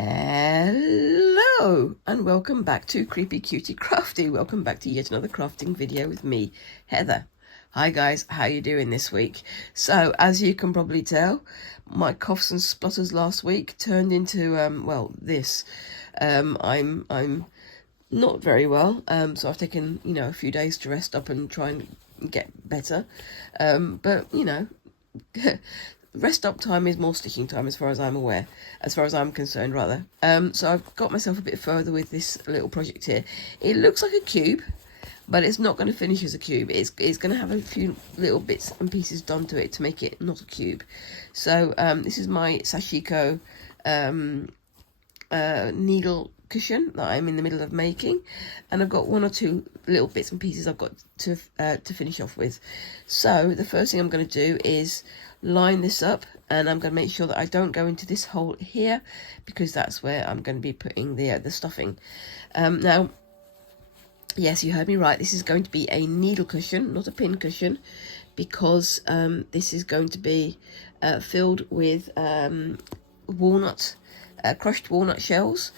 Hello and welcome back to Creepy Cutie Crafty. Welcome back to yet another crafting video with me, Heather. Hi guys, how you doing this week? So as you can probably tell, my coughs and splutters last week turned into well, this. I'm not very well, so I've taken a few days to rest up and try and get better. But rest up time is more stitching time as far as I'm concerned rather. So I've got myself a bit further with this little project here. It looks like a cube, but it's not going to finish as a cube. It's going to have a few little bits and pieces done to it to make it not a cube. So this is my Sashiko needle cushion that I'm in the middle of making, and I've got one or two little bits and pieces I've got to finish off with. So the first thing I'm going to do is line this up, and I'm going to make sure that I don't go into this hole here, because that's where I'm going to be putting the stuffing. Now, yes, you heard me right, this is going to be a needle cushion, not a pin cushion, because this is going to be filled with crushed walnut shells,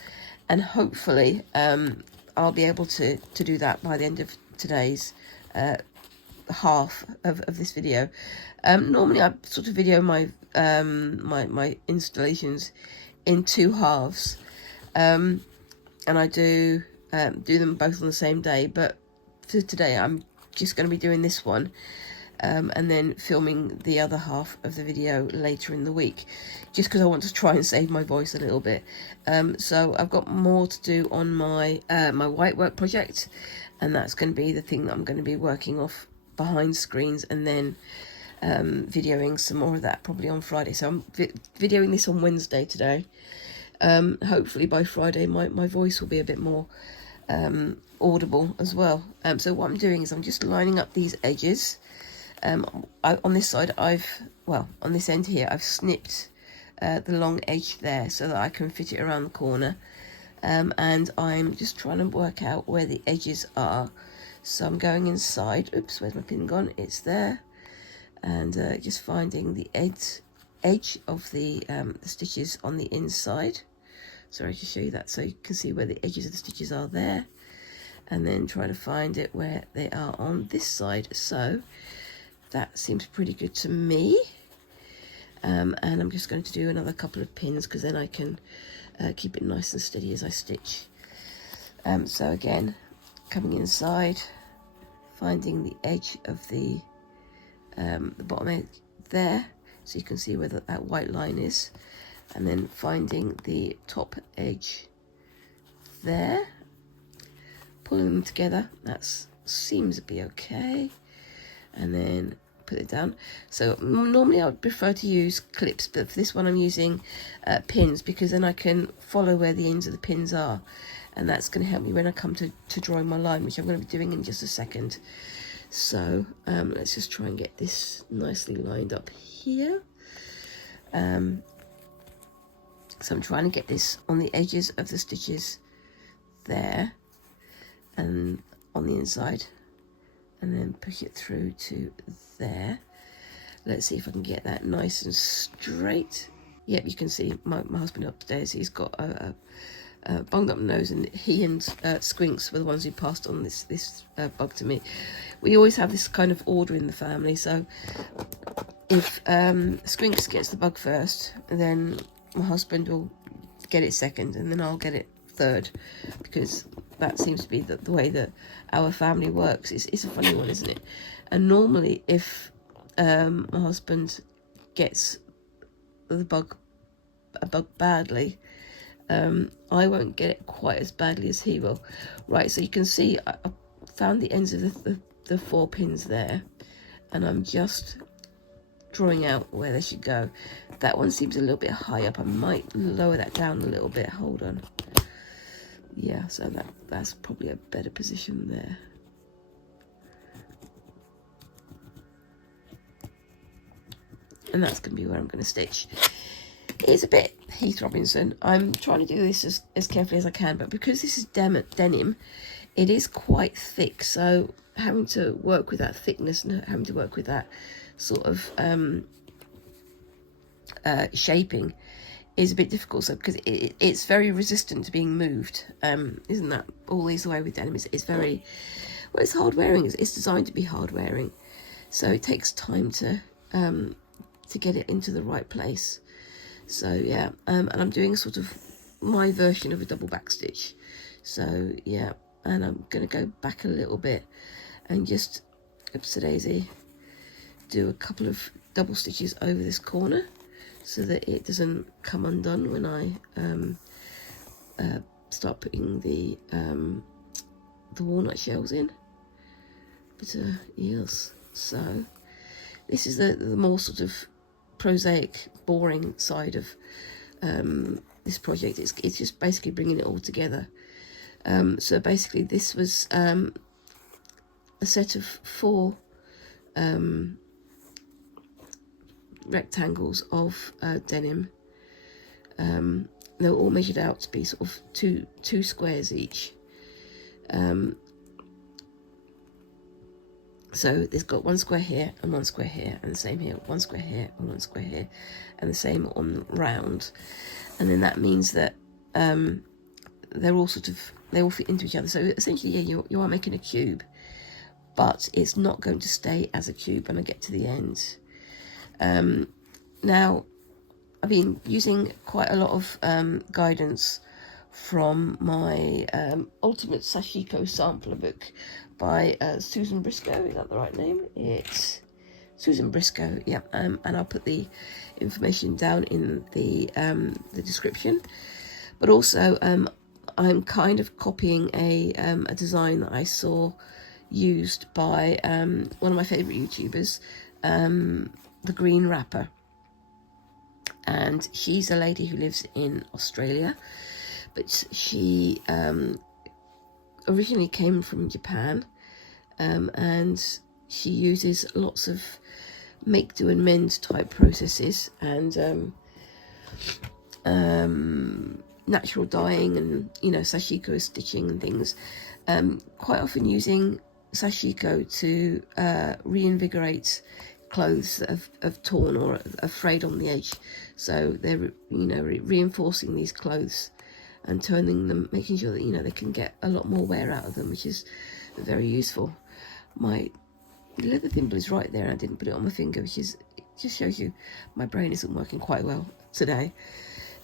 and hopefully I'll be able to do that by the end of today's half of this video. Normally I sort of video my my installations in two halves, and I do them both on the same day, but for today I'm just going to be doing this one, and then filming the other half of the video later in the week, just because I want to try and save my voice a little bit. So I've got more to do on my my whitework project, and that's going to be the thing that I'm going to be working off behind screens, and then videoing some more of that probably on Friday. So I'm videoing this on Wednesday today. Hopefully by Friday my voice will be a bit more audible as well. So what I'm doing is I'm just lining up these edges. On this side, on this end here, I've snipped the long edge there so that I can fit it around the corner, and I'm just trying to work out where the edges are. So I'm going inside. Oops, where's my pin gone? It's there. And just finding the edge of the stitches on the inside. Sorry to show you that so you can see where the edges of the stitches are there, and then try to find it where they are on this side. So that seems pretty good to me. And I'm just going to do another couple of pins, because then I can keep it nice and steady as I stitch. So again, coming inside, finding the edge of the bottom edge there, so you can see where that white line is, and then finding the top edge there, pulling them together. That seems to be okay, and then put it down. So normally I would prefer to use clips, but for this one I'm using pins, because then I can follow where the ends of the pins are, and that's going to help me when I come to drawing my line, which I'm going to be doing in just a second. So let's just try and get this nicely lined up here. So I'm trying to get this on the edges of the stitches there, and on the inside, and then push it through to there. Let's see if I can get that nice and straight. Yep, you can see my husband upstairs, he's got a bunged up nose, and he and Squinks were the ones who passed on this bug to me. We always have this kind of order in the family, so if Squinks gets the bug first, then my husband will get it second, and then I'll get it third, because that seems to be the way that our family works. It's a funny one, isn't it? And normally if my husband gets a bug badly, I won't get it quite as badly as he will. Right, so you can see I found the ends of the 4 pins there, and I'm just drawing out where they should go. That one seems a little bit high up. I might lower that down a little bit. Hold on. Yeah, so that's probably a better position there. And that's going to be where I'm going to stitch. It's a bit Heath Robinson. I'm trying to do this as carefully as I can, but because this is denim, it is quite thick, so having to work with that thickness and having to work with that sort of shaping is a bit difficult, so because it's very resistant to being moved. Isn't that always the way with denim? It's very, well, it's hard wearing. It's designed to be hard wearing, so it takes time to get it into the right place. So yeah, and I'm doing sort of my version of a double back stitch. So yeah, and I'm gonna go back a little bit and just, oops a daisy, do a couple of double stitches over this corner so that it doesn't come undone when I start putting the walnut shells in. But yes, so this is the more sort of prosaic, boring side of this project. It's just basically bringing it all together. So basically this was a set of 4 rectangles of denim. They were all measured out to be sort of two squares each. So there's got 1 square here and 1 square here, and the same here, 1 square here and 1 square here, and the same on round. And then that means that they're all they all fit into each other. So essentially, yeah, you are making a cube, but it's not going to stay as a cube when I get to the end. Now, I've been using quite a lot of guidance from my Ultimate Sashiko sampler book by Susan Briscoe. Is that the right name? It's Susan Briscoe, yeah. And I'll put the information down in the description. But also, I'm kind of copying a design that I saw used by one of my favourite YouTubers, the Green Rapper. And she's a lady who lives in Australia, but she originally came from Japan, and she uses lots of make, do and mend type processes, and natural dyeing, and Sashiko stitching and things, quite often using Sashiko to reinvigorate clothes that have torn or are frayed on the edge. So they're reinforcing these clothes and turning them, making sure that they can get a lot more wear out of them, which is very useful. My leather thimble is right there, and I didn't put it on my finger, which is, it just shows you my brain isn't working quite well today.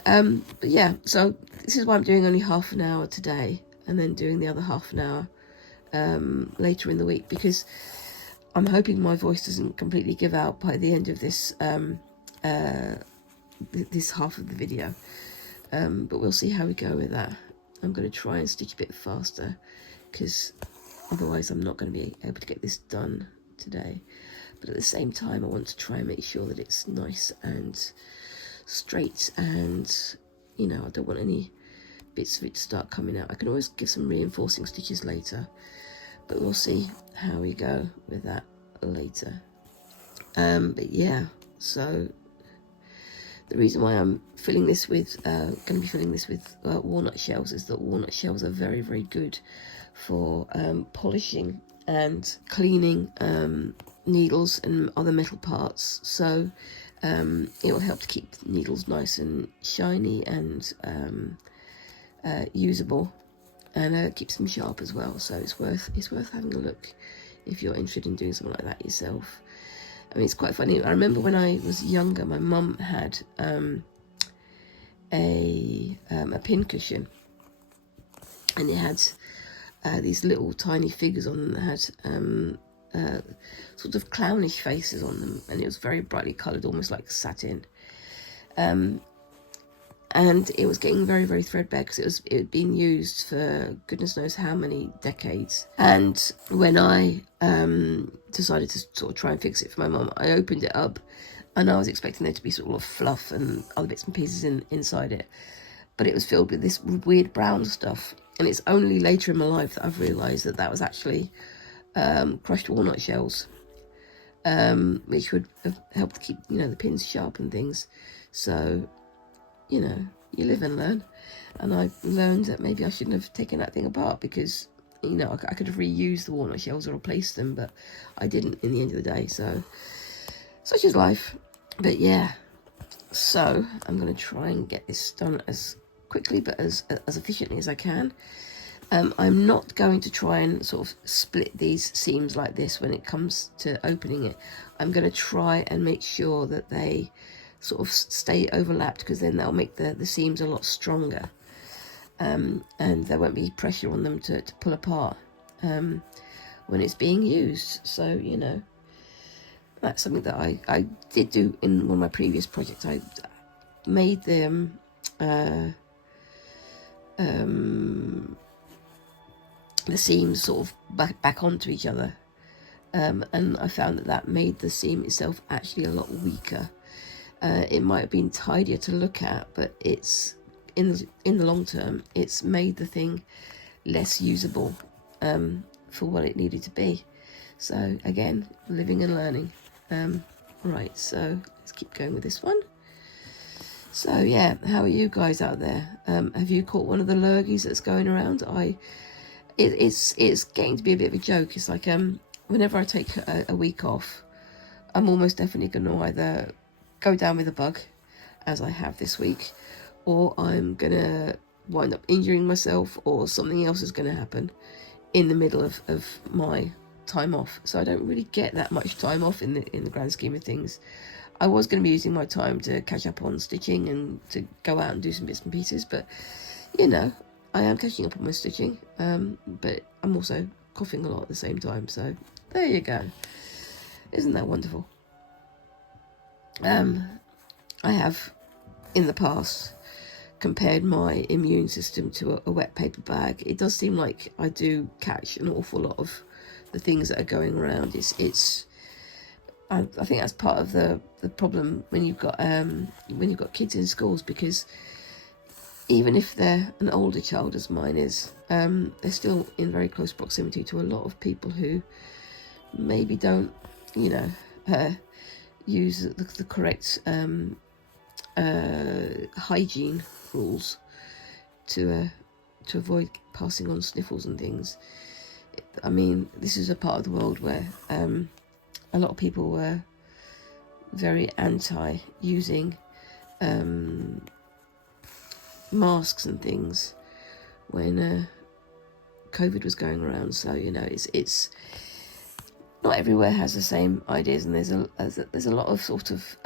But yeah, so this is why I'm doing only half an hour today, and then doing the other half an hour later in the week, because I'm hoping my voice doesn't completely give out by the end of this this half of the video. But we'll see how we go with that. I'm going to try and stitch a bit faster, because otherwise I'm not going to be able to get this done today. But at the same time, I want to try and make sure that it's nice and straight, and I don't want any bits of it to start coming out. I can always give some reinforcing stitches later, but we'll see how we go with that later. But yeah, so the reason why I'm filling this with going to be filling this with walnut shells is that walnut shells are very, very good for polishing and cleaning needles and other metal parts. So it will help to keep needles nice and shiny and usable, and keeps them sharp as well. So it's worth having a look if you're interested in doing something like that yourself. I mean, it's quite funny. I remember when I was younger, my mum had a pin cushion, and it had these little tiny figures on them that had sort of clownish faces on them, and it was very brightly coloured, almost like satin. And it was getting very, very threadbare, because it had been used for goodness knows how many decades. And when I decided to sort of try and fix it for my mum, I opened it up, and I was expecting there to be sort of fluff and other bits and pieces inside it, but it was filled with this weird brown stuff. And it's only later in my life that I've realised that that was actually crushed walnut shells, which would have helped to keep the pins sharp and things. So you live and learn, and I learned that maybe I shouldn't have taken that thing apart, because I could have reused the walnut shells or replaced them, but I didn't in the end of the day. So such is life. But yeah, So I'm going to try and get this done as quickly but as efficiently as I can. I'm not going to try and sort of split these seams like this when it comes to opening it. I'm going to try and make sure that they sort of stay overlapped, because then they'll make the seams a lot stronger, and there won't be pressure on them to pull apart when it's being used. So, you know, that's something that I did do in one of my previous projects. I made them the seams sort of back onto each other, and I found that made the seam itself actually a lot weaker. It might have been tidier to look at, but it's in the long term, it's made the thing less usable for what it needed to be. So again, living and learning. Right, so let's keep going with this one. So yeah, how are you guys out there? Have you caught one of the lurgies that's going around? It's getting to be a bit of a joke. It's like whenever I take a week off, I'm almost definitely going to either go down with a bug, as I have this week, or I'm going to wind up injuring myself, or something else is going to happen in the middle of my time off. So I don't really get that much time off in the grand scheme of things. I was going to be using my time to catch up on stitching and to go out and do some bits and pieces, but you know, I am catching up on my stitching, but I'm also coughing a lot at the same time, so there you go. Isn't that wonderful? I have in the past compared my immune system to a wet paper bag. It does seem like I do catch an awful lot of the things that are going around. I think that's part of the problem when you've got kids in schools, because even if they're an older child, as mine is, they're still in very close proximity to a lot of people who maybe don't, you know, use the correct hygiene rules to avoid passing on sniffles and things. I mean, this is a part of the world where a lot of people were very anti using masks and things when COVID was going around. So, you know, it's not everywhere has the same ideas, and there's a lot of sort of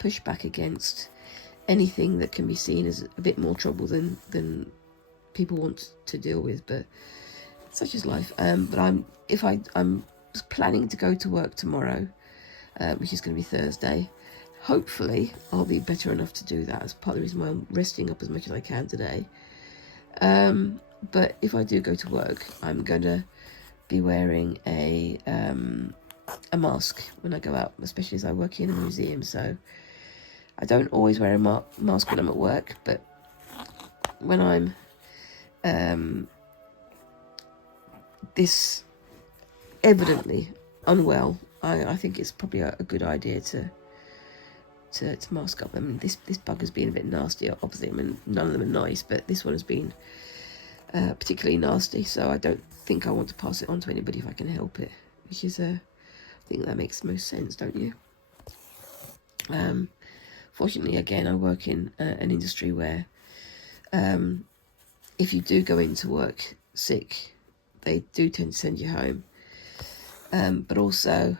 pushback against anything that can be seen as a bit more trouble than people want to deal with. But such is life. But I'm planning to go to work tomorrow, which is going to be Thursday. Hopefully I'll be better enough to do that. That's part of the reason why I'm resting up as much as I can today. But if I do go to work, I'm going to be wearing a mask when I go out, especially as I work in a museum. So I don't always wear a mask when I'm at work, but when I'm this evidently unwell, I think it's probably a good idea to mask up. I mean, this bug has been a bit nasty. Obviously, I mean, none of them are nice, but this one has been particularly nasty, so I don't think I want to pass it on to anybody if I can help it, which is I think that makes most sense, don't you? Fortunately, again, I work in an industry where if you do go into work sick, they do tend to send you home. But also,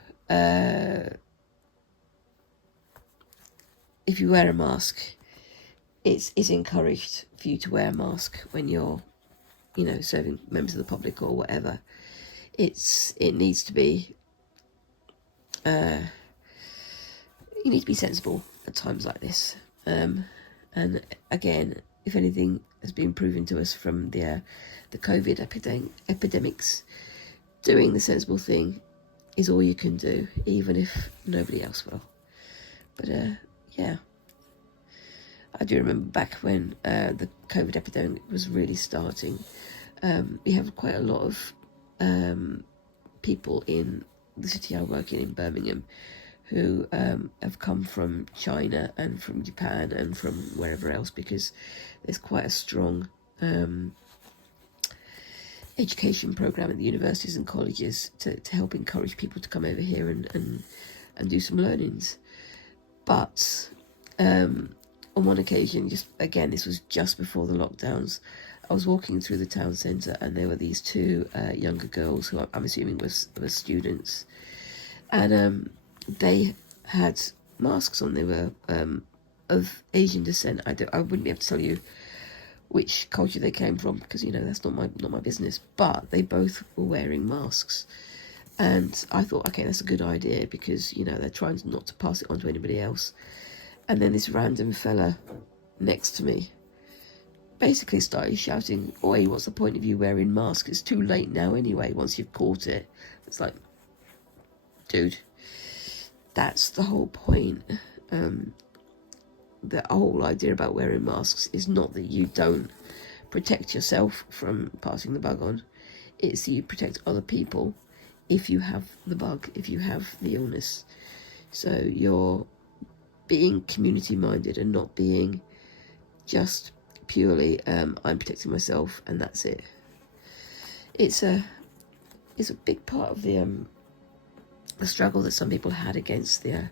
if you wear a mask, it's encouraged for you to wear a mask when you're, you know, serving members of the public or whatever. It needs to be, you need to be sensible at times like this. And again, if anything has been proven to us from the COVID epidemics, doing the sensible thing is all you can do, even if nobody else will. But yeah, I do remember back when the COVID epidemic was really starting. We have quite a lot of people in the city I work in Birmingham who have come from China and from Japan and from wherever else, because there's quite a strong education program at the universities and colleges to help encourage people to come over here and do some learnings. But on one occasion, just again, this was just before the lockdowns, I was walking through the town centre and there were these two younger girls who I'm assuming were students, and they had masks on. They were of Asian descent. I wouldn't be able to tell you which culture they came from because, you know, that's not my business, but they both were wearing masks. And I thought, okay, that's a good idea because, you know, they're trying not to pass it on to anybody else. And then this random fella next to me basically started shouting, "Oi, what's the point of you wearing masks? It's too late now anyway, once you've caught it." It's like, dude, that's the whole point. The whole idea about wearing masks is not that you don't protect yourself from passing the bug on. It's that you protect other people if you have the bug, if you have the illness. So you're being community minded and not being just purely I'm protecting myself and that's it. It's a big part of the struggle that some people had against the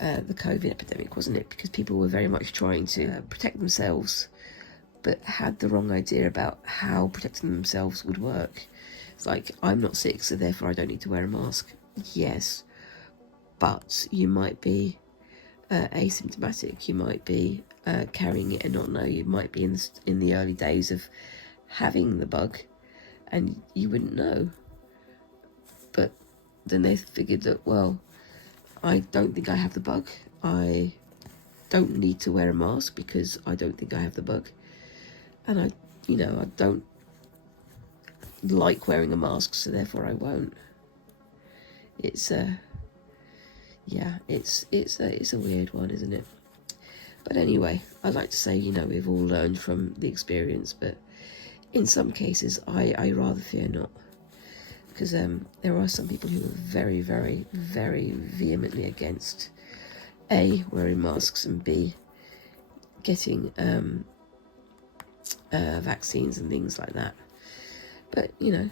COVID epidemic, wasn't it? Because people were very much trying to protect themselves, but had the wrong idea about how protecting themselves would work. It's like, I'm not sick, so therefore I don't need to wear a mask. Yes, but you might be asymptomatic. You might be carrying it and not know. You might be in the early days of having the bug, and you wouldn't know. But then they figured that, well, I don't think I have the bug. I don't need to wear a mask because I don't think I have the bug. And I don't like wearing a mask, so therefore I won't. It's a weird one, isn't it? But anyway, I'd like to say, you know, we've all learned from the experience, but in some cases I rather fear not. Because there are some people who are very, very, very vehemently against A, wearing masks, and B, getting vaccines and things like that. But, you know,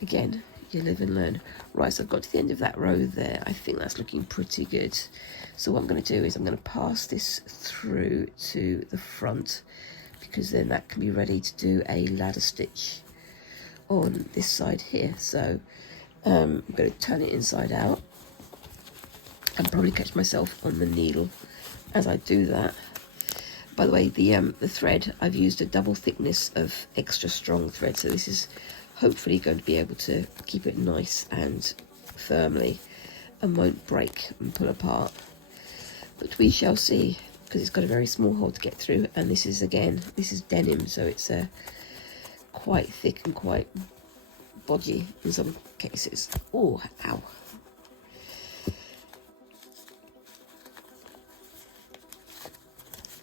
again, you live and learn. Right, so I've got to the end of that row there. I think that's looking pretty good. So what I'm going to do is I'm going to pass this through to the front, because then that can be ready to do a ladder stitch on this side here. So I'm going to turn it inside out and probably catch myself on the needle as I do that. By the way, the thread, I've used a double thickness of extra strong thread, so this is hopefully going to be able to keep it nice and firmly and won't break and pull apart. But we shall see, because it's got a very small hole to get through, and this is denim, so it's quite thick and quite bodgy in some cases. Oh, ow.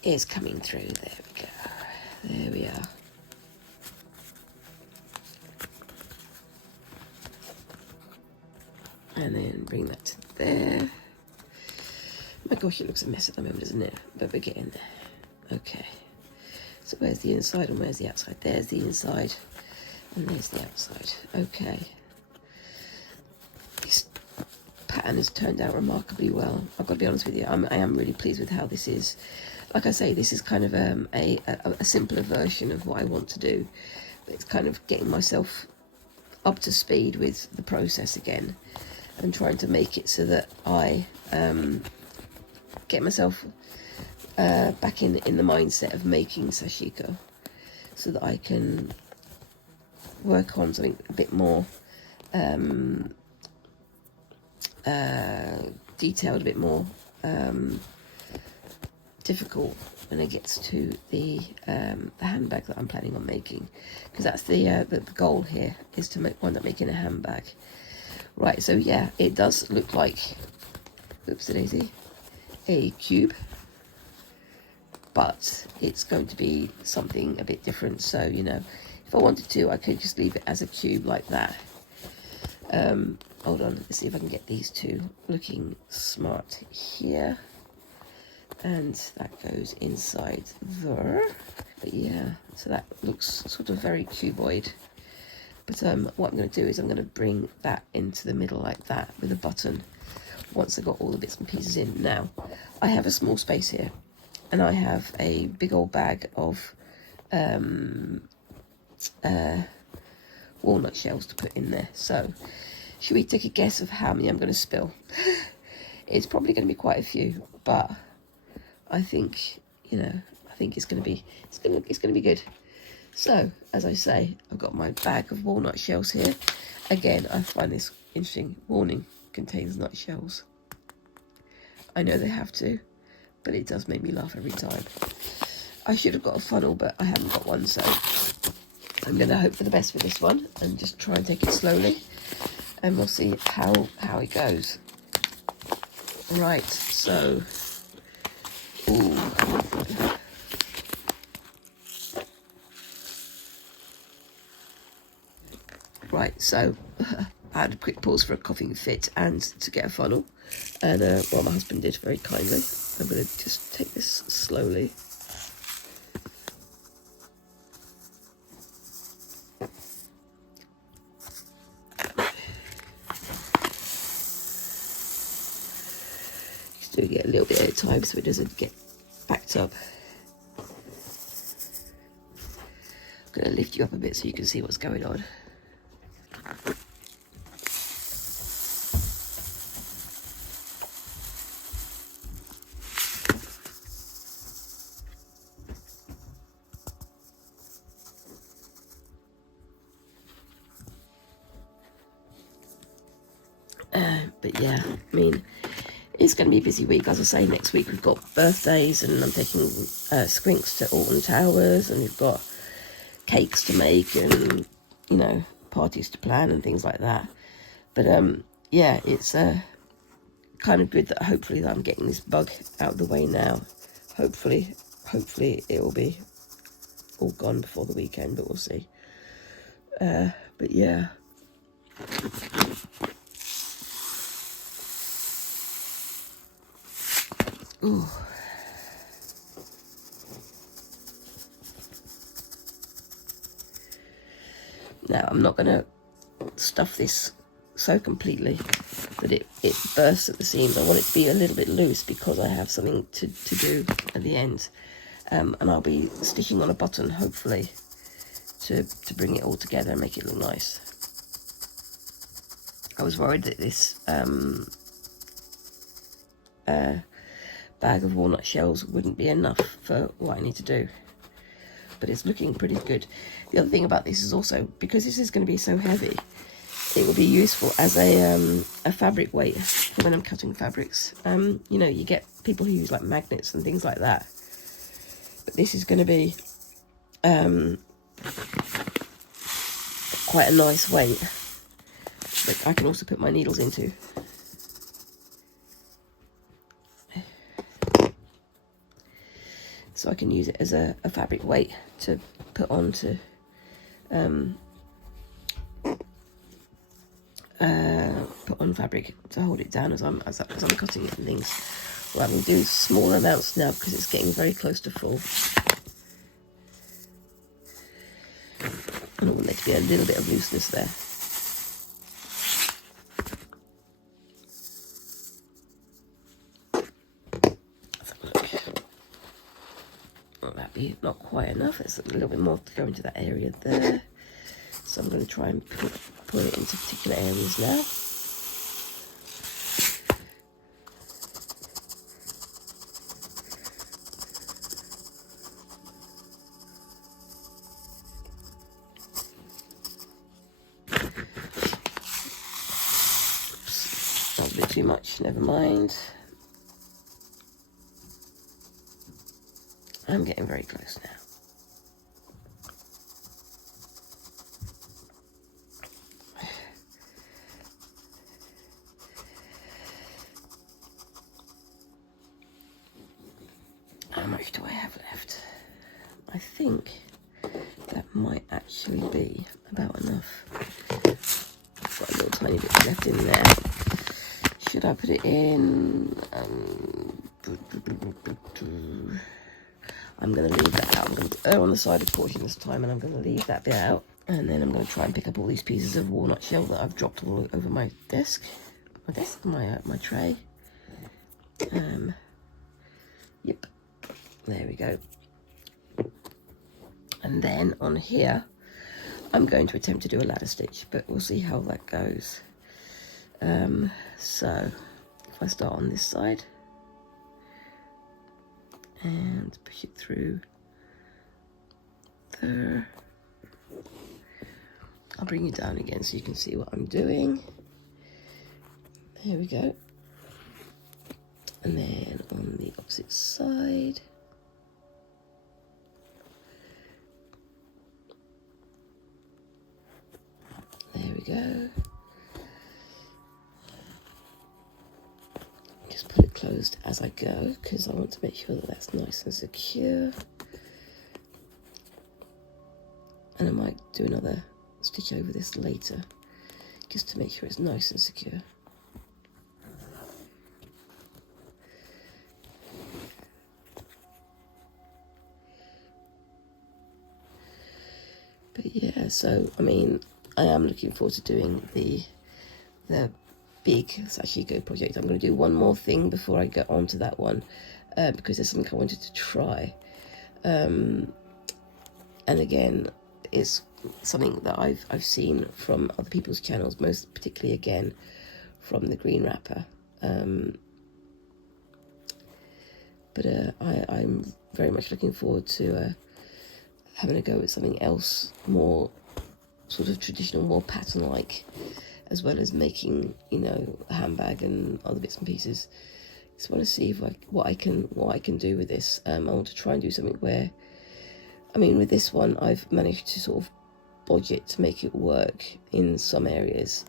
It's coming through. There we go. There we are. And then bring that to there. My gosh, it looks a mess at the moment, doesn't it? But we're getting there. Okay. So where's the inside and where's the outside? There's the inside and there's the outside. Okay. This pattern has turned out remarkably well. I've got to be honest with you. I am really pleased with how this is. Like I say, this is kind of a simpler version of what I want to do. But it's kind of getting myself up to speed with the process again and trying to make it so that I get myself back in the mindset of making Sashiko, so that I can work on something a bit more detailed, a bit more difficult when it gets to the handbag that I'm planning on making, because that's the goal here, is to wind up making a handbag. Right, so yeah, it does look like, oops-a-daisy, a cube, but it's going to be something a bit different. So, you know, if I wanted to, I could just leave it as a cube like that. Hold on, let's see if I can get these two looking smart here. And that goes inside there. But yeah, so that looks sort of very cuboid. But what I'm going to do is I'm going to bring that into the middle like that with a button. once I got all the bits and pieces in. Now, I have a small space here, and I have a big old bag of walnut shells to put in there. So, should we take a guess of how many I'm going to spill? It's probably going to be quite a few, but I think, you know, I think it's going to be good. So, as I say, I've got my bag of walnut shells here. Again, I find this interesting. Warning, contains nut shells. I know they have to, but it does make me laugh every time. I should have got a funnel, but I haven't got one, so I'm going to hope for the best with this one and just try and take it slowly, and we'll see how it goes. Right, so, ooh. Right, so I had a quick pause for a coughing fit and to get a funnel, and well, my husband did very kindly. I'm going to just take this slowly. Just doing it a little bit at a time so it doesn't get backed up. I'm going to lift you up a bit so you can see what's going on. But yeah, I mean, it's going to be a busy week. As I say, next week we've got birthdays, and I'm taking Squinks to Alton Towers, and we've got cakes to make, and, you know, parties to plan and things like that. But yeah, it's kind of good that hopefully that I'm getting this bug out of the way now. Hopefully it will be all gone before the weekend, but we'll see. But yeah. Ooh. Now, I'm not going to stuff this so completely that it bursts at the seams. I want it to be a little bit loose because I have something to do at the end. And I'll be stitching on a button, hopefully, to bring it all together and make it look nice. I was worried that this bag of walnut shells wouldn't be enough for what I need to do, but it's looking pretty good. The other thing about this is also, because this is going to be so heavy, it will be useful as a fabric weight for when I'm cutting fabrics. You know, you get people who use like magnets and things like that, but this is going to be quite a nice weight that I can also put my needles into. So I can use it as a fabric weight to put onto put on fabric to hold it down as I'm cutting it and things. Well, I'm going to do small amounts now because it's getting very close to full. And I want there to be a little bit of looseness there. Not quite enough. There's a little bit more to go into that area there, so I'm going to try and put it into particular areas now. Oops, that was a bit too much, never mind. I'm getting very close now. How much do I have left? I think that might actually be about enough. I've got a little tiny bit left in there. Should I put it in? I'm going to leave that out. I'm going to err on the side of caution this time, and I'm going to leave that bit out. And then I'm going to try and pick up all these pieces of walnut shell that I've dropped all over my desk. desk, my tray. Yep, there we go. And then on here, I'm going to attempt to do a ladder stitch, but we'll see how that goes. So if I start on this side and push it through there, I'll bring it down again so you can see what I'm doing. Here we go. And then on the opposite side, there we go. Just put it closed as I go because I want to make sure that that's nice and secure. And I might do another stitch over this later just to make sure it's nice and secure. But yeah, so I mean, I am looking forward to doing the big Sashiko project. I'm going to do one more thing before I get on to that one, because there's something I wanted to try. And again, it's something that I've seen from other people's channels, most particularly again from the green wrapper. But I'm very much looking forward to having a go at something else, more sort of traditional, more pattern-like, as well as making, you know, a handbag and other bits and pieces. Just want to see if what I can do with this. I want to try and do something where, I mean, with this one, I've managed to sort of bodge it to make it work in some areas.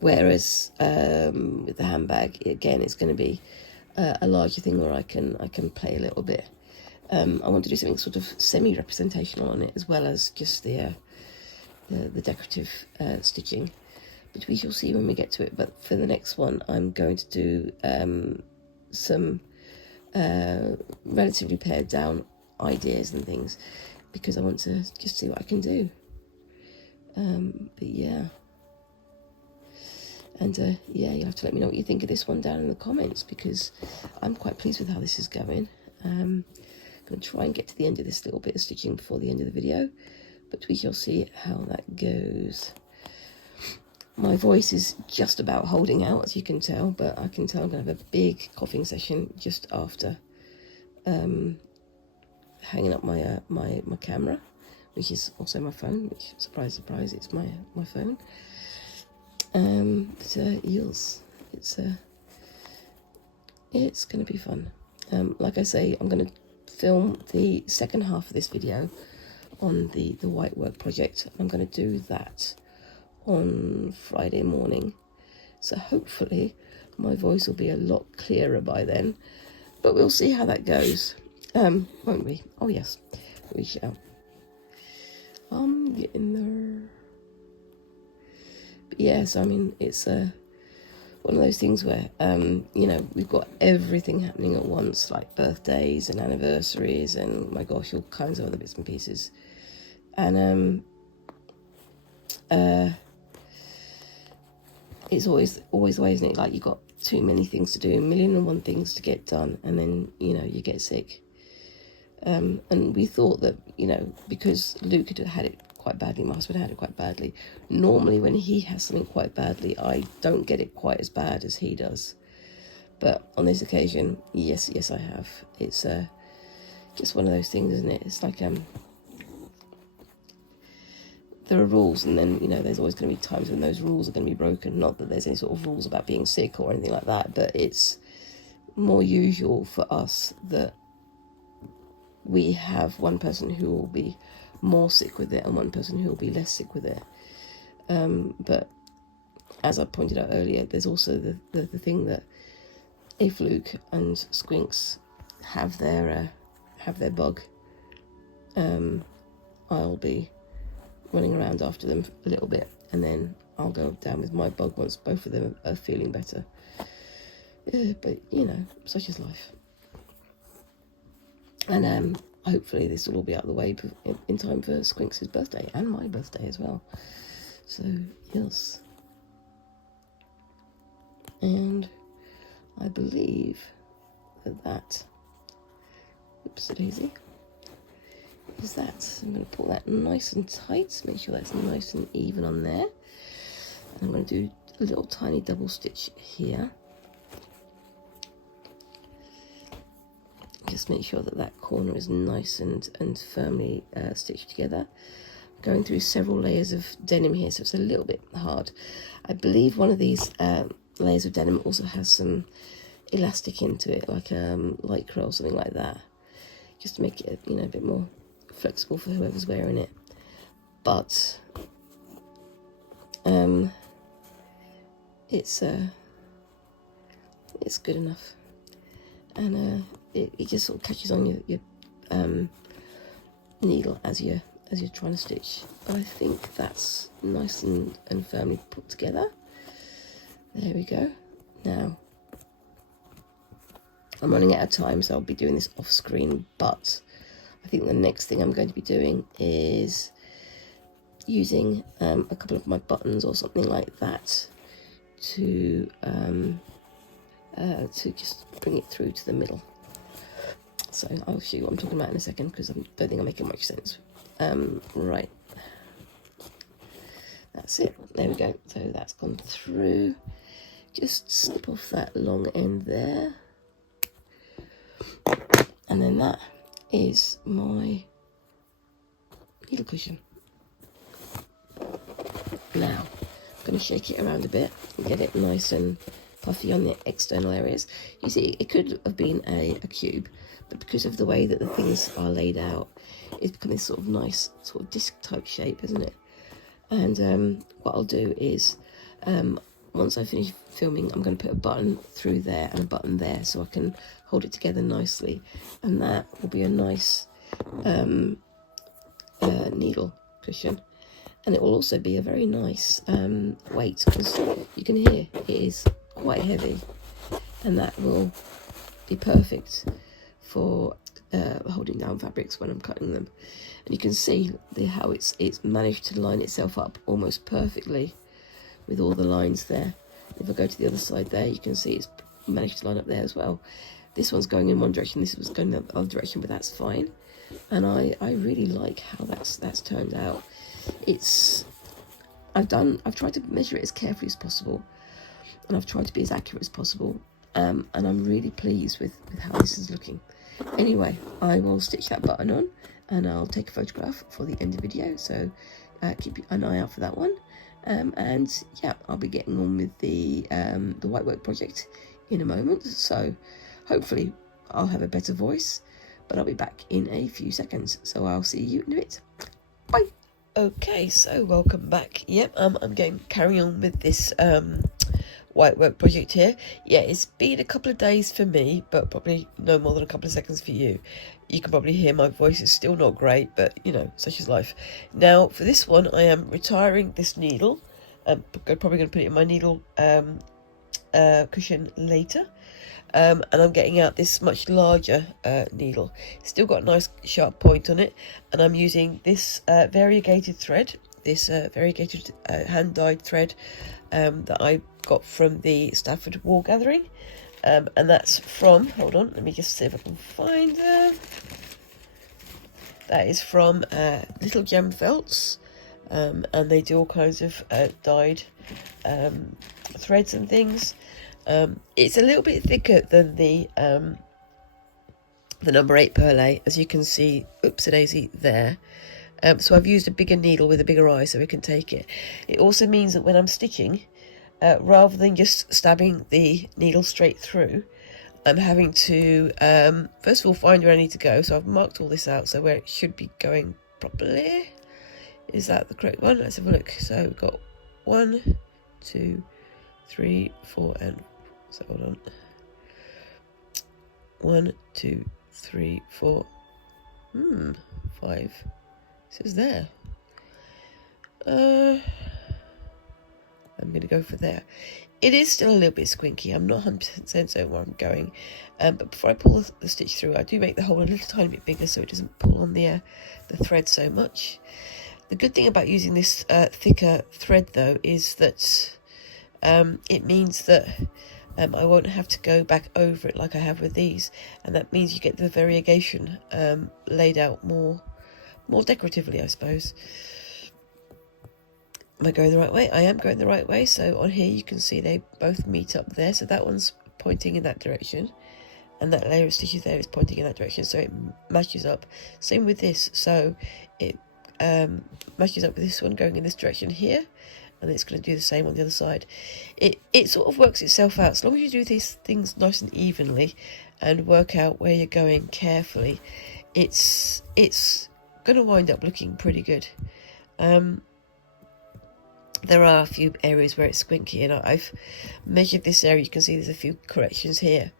Whereas with the handbag, again, it's going to be a larger thing where I can play a little bit. I want to do something sort of semi-representational on it, as well as just the decorative stitching. But we shall see when we get to it. But for the next one, I'm going to do some relatively pared down ideas and things, because I want to just see what I can do. But yeah. And yeah, you'll have to let me know what you think of this one down in the comments, because I'm quite pleased with how this is going. I'm going to try and get to the end of this little bit of stitching before the end of the video, but we shall see how that goes. My voice is just about holding out, as you can tell, but I can tell I'm going to have a big coughing session just after hanging up my camera, which is also my phone, which, surprise, surprise, it's my phone. But eels, it's going to be fun. Like I say, I'm going to film the second half of this video on the whitework project. I'm going to do that on Friday morning, so hopefully my voice will be a lot clearer by then, but we'll see how that goes. Won't we? Oh yes, we shall. I'm getting there. But yes, I mean, it's one of those things where you know, we've got everything happening at once, like birthdays and anniversaries and, my gosh, all kinds of other bits and pieces. And it's always the way, isn't it? Like, you've got too many things to do, 1,000,001 things to get done, and then, you know, you get sick. And we thought that, you know, because Luke had it quite badly, my husband had it quite badly. Normally when he has something quite badly, I don't get it quite as bad as he does. But on this occasion, yes I have. It's just one of those things, isn't it? It's like there are rules, and then, you know, there's always going to be times when those rules are going to be broken. Not that there's any sort of rules about being sick or anything like that, but it's more usual for us that we have one person who will be more sick with it and one person who will be less sick with it. But as I pointed out earlier, there's also the thing that if Luke and Squinks have their bug, I'll be running around after them a little bit, and then I'll go down with my bug once both of them are feeling better. But, you know, such is life. And hopefully this will all be out of the way in time for Squinks' birthday, and my birthday as well. So yes, and I believe that oops daisy is that. I'm going to pull that nice and tight, make sure that's nice and even on there. And I'm going to do a little tiny double stitch here. Just make sure that that corner is nice and firmly stitched together. Going through several layers of denim here, so it's a little bit hard. I believe one of these layers of denim also has some elastic into it, like lycra or something like that, just to make it, you know, a bit more flexible for whoever's wearing it. But it's good enough, and it just sort of catches on your needle as you're trying to stitch. But I think that's nice and firmly put together. There we go. Now I'm running out of time, so I'll be doing this off screen, but I think the next thing I'm going to be doing is using a couple of my buttons or something like that to just bring it through to the middle. So I'll show you what I'm talking about in a second, because I don't think I'm making much sense. Right, that's it. There we go. So that's gone through. Just snip off that long end there, and then that is my needle cushion. Now I'm going to shake it around a bit and get it nice and puffy on the external areas. You see, it could have been a cube, but because of the way that the things are laid out, it's become this sort of nice sort of disc type shape, isn't it? And what I'll do is, once I finish filming, I'm going to put a button through there and a button there, so I can hold it together nicely, and that will be a nice needle cushion. And it will also be a very nice weight, because you can hear it is quite heavy, and that will be perfect for holding down fabrics when I'm cutting them. And you can see how it's managed to line itself up almost perfectly with all the lines there. If I go to the other side there, you can see it's managed to line up there as well. This one's going in one direction, this one's going in the other direction, but that's fine. And I really like how that's turned out. I've tried to measure it as carefully as possible, and I've tried to be as accurate as possible, and I'm really pleased with how this is looking. Anyway, I will stitch that button on, and I'll take a photograph for the end of the video, so keep an eye out for that one. And yeah, I'll be getting on with the whitework project in a moment, so hopefully I'll have a better voice, but I'll be back in a few seconds, so I'll see you in a bit. Bye. Okay, so welcome back. Yep, I'm going to carry on with this whitework project here. Yeah, it's been a couple of days for me, but probably no more than a couple of seconds for you. You can probably hear my voice is still not great, but you know, such is life. Now, for this one, I am retiring this needle. I'm probably going to put it in my needle cushion later. And I'm getting out this much larger needle. It's still got a nice sharp point on it, and I'm using this variegated thread, this variegated hand-dyed thread that I got from the Stafford Wool Gathering, and that's from, hold on, let me just see if I can find that is from Little Gem Felts, and they do all kinds of dyed threads and things. It's a little bit thicker than the number 8 perlé, as you can see, oops-a-daisy, there. So I've used a bigger needle with a bigger eye so it can take it. It also means that when I'm stitching, rather than just stabbing the needle straight through, I'm having to, first of all, find where I need to go. So I've marked all this out, so where it should be going properly. Is that the correct one? Let's have a look. So we've got 1, 2, 3, 4, and so hold on. 1, 2, 3, 4. 5. It says there. I'm going to go for there. It is still a little bit squinky. I'm not 100% certain where I'm going. But before I pull the stitch through, I do make the hole a little tiny bit bigger so it doesn't pull on the thread so much. The good thing about using this thicker thread though is that it means that I won't have to go back over it like I have with these, and that means you get the variegation laid out more decoratively, I suppose. Am I going the right way? I am going the right way. So on here you can see they both meet up there, so that one's pointing in that direction and that layer of stitches there is pointing in that direction, so it matches up. Same with this, so it matches up with this one going in this direction here, and it's going to do the same on the other side. It sort of works itself out as long as you do these things nice and evenly and work out where you're going carefully. It's going to wind up looking pretty good. There are a few areas where it's squinky, and I've measured this area. You can see there's a few corrections here,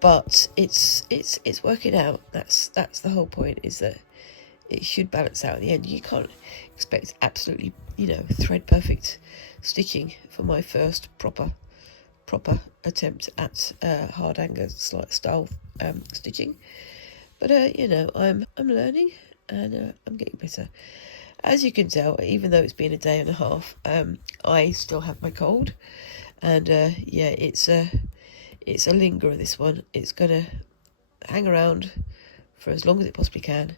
but it's working out. That's the whole point, is that it should balance out at the end. You can't expect absolutely, you know, thread perfect stitching for my first proper attempt at hard hanger style stitching, but you know, I'm learning, and I'm getting better. As you can tell, even though it's been a day and a half, I still have my cold, and yeah, it's a lingerer, this one. It's gonna hang around for as long as it possibly can.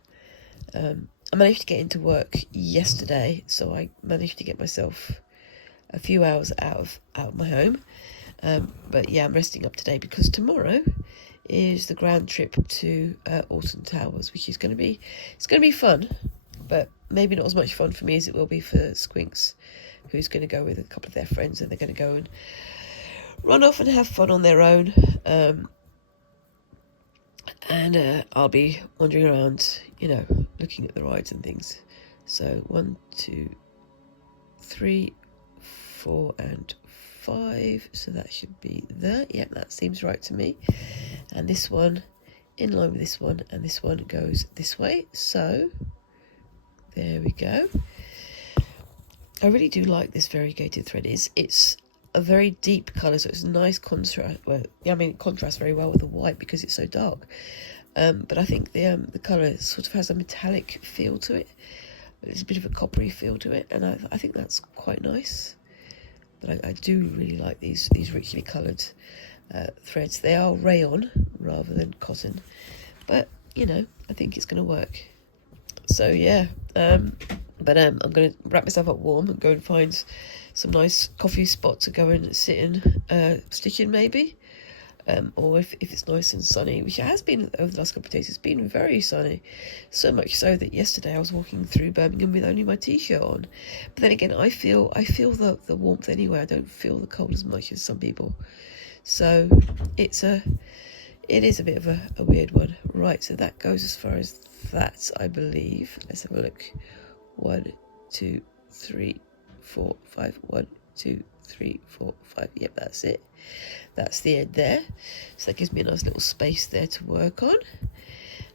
I managed to get into work yesterday, so I managed to get myself a few hours out of my home. But yeah, I'm resting up today because tomorrow is the grand trip to Alton Towers, which is going to be fun, but maybe not as much fun for me as it will be for Squinks, who's going to go with a couple of their friends, and they're going to go and run off and have fun on their own. And I'll be wandering around, you know, looking at the rides and things. So 1, 2, 3, 4 and 5, so that should be there. Yep, that seems right to me. And this one in line with this one, and this one goes this way, so there we go. I really do like this variegated thread. It's a very deep colour, so it's a nice contrast. Well, yeah, I mean, it contrasts very well with the white because it's so dark. But I think the colour sort of has a metallic feel to it. There's a bit of a coppery feel to it, and I think that's quite nice. But I do really like these richly coloured threads. They are rayon rather than cotton, but you know, I think it's going to work. So yeah, but I'm going to wrap myself up warm and go and find some nice coffee spot to go and sit in, stitching maybe. Or if it's nice and sunny, which it has been over the last couple of days. It's been very sunny, so much so that yesterday I was walking through Birmingham with only my t-shirt on. But then again, I feel the warmth anyway. I don't feel the cold as much as some people. So it is a bit of a weird one. Right, so that goes as far as that, I believe. Let's have a look. 1, 2, 3, 4, 5. 1, 2, 3, 4, 5. Yep, that's it. That's the end there. So that gives me a nice little space there to work on.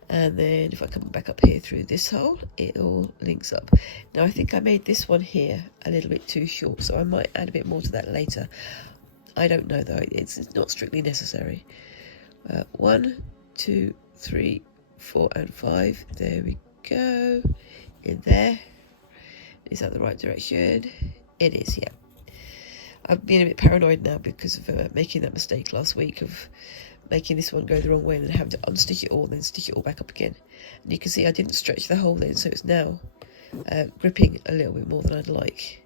And then if I come back up here through this hole, it all links up. Now I think I made this one here a little bit too short, so I might add a bit more to that later. I don't know though, it's not strictly necessary. 1, 2, 3, 4 and 5. There we go. In there. Is that the right direction? It is, yeah. I've been a bit paranoid now because of making that mistake last week of making this one go the wrong way and then having to unstitch it all and then stitch it all back up again. And you can see I didn't stretch the hole in, so it's now gripping a little bit more than I'd like.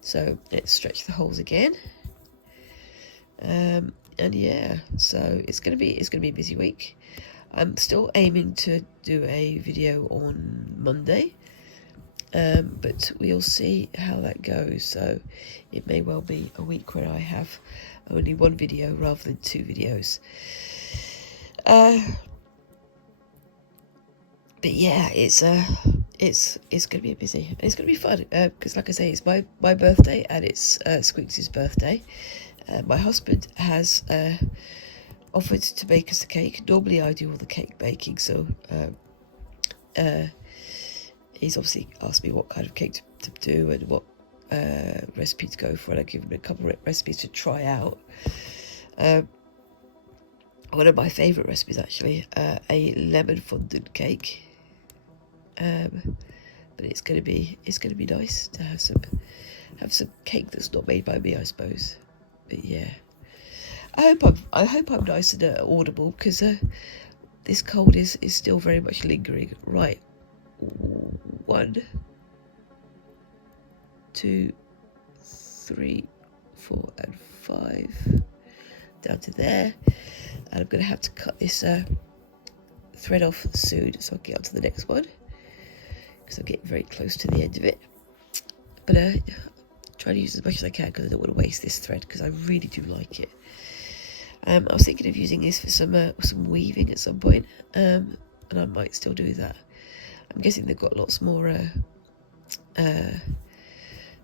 So let's stretch the holes again. And yeah, so it's gonna be a busy week. I'm still aiming to do a video on Monday. But we'll see how that goes. So it may well be a week where I have only one video rather than 2 videos. But yeah, it's gonna be busy, and it's gonna be fun because, like I say, it's my birthday and it's Squeaks' birthday. My husband has offered to bake us a cake. Normally I do all the cake baking, so he's obviously asked me what kind of cake to do and what recipe to go for, and I've given him a couple of recipes to try out. One of my favourite recipes, actually, a lemon fondant cake. but it's gonna be nice to have some cake that's not made by me, I suppose. But yeah, I hope I'm nice and audible, because this cold is still very much lingering. Right, 1, 2, 3, 4, and 5 down to there, and I'm going to have to cut this thread off soon, so I'll get on to the next one, because I'm getting very close to the end of it. But try to use as much as I can, because I don't want to waste this thread, because I really do like it. I was thinking of using this for some weaving at some point, and I might still do that. I'm guessing they've got lots more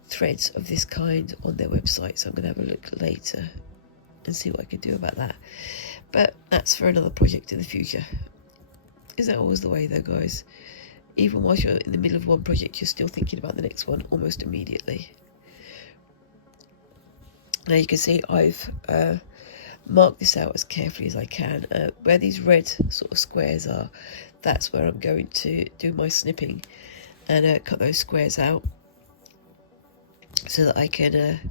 threads of this kind on their website, so I'm going to have a look later and see what I can do about that. But that's for another project in the future. Is that always the way though, guys? Even whilst you're in the middle of one project, you're still thinking about the next one almost immediately. Now you can see I've marked this out as carefully as I can. Where these red sort of squares are, that's where I'm going to do my snipping, and cut those squares out so that I can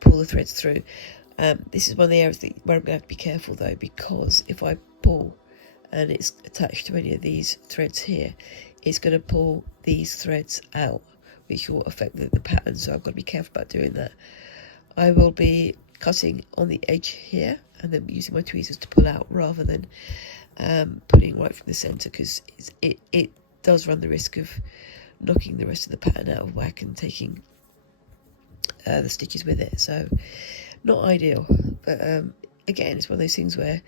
pull the threads through. This is one of the areas where I'm going to have to be careful though, because if I pull and it's attached to any of these threads here, it's going to pull these threads out, which will affect the pattern, so I've got to be careful about doing that. I will be cutting on the edge here and then using my tweezers to pull out, rather than putting right from the centre, because it does run the risk of knocking the rest of the pattern out of whack and taking the stitches with it. So not ideal, but again, it's one of those things where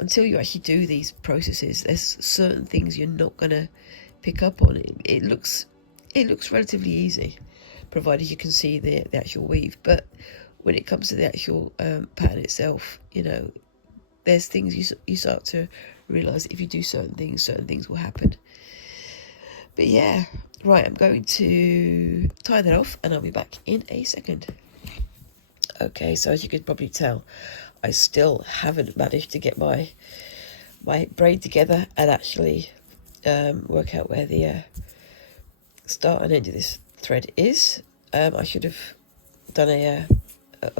until you actually do these processes, there's certain things you're not going to pick up on. It looks relatively easy, provided you can see the actual weave, but when it comes to the actual pattern itself, you know, there's things you start to realise if you do certain things will happen. But yeah, right, I'm going to tie that off and I'll be back in a second. Okay, so as you could probably tell, I still haven't managed to get my braid together and actually work out where the start and end of this thread is. I should have done a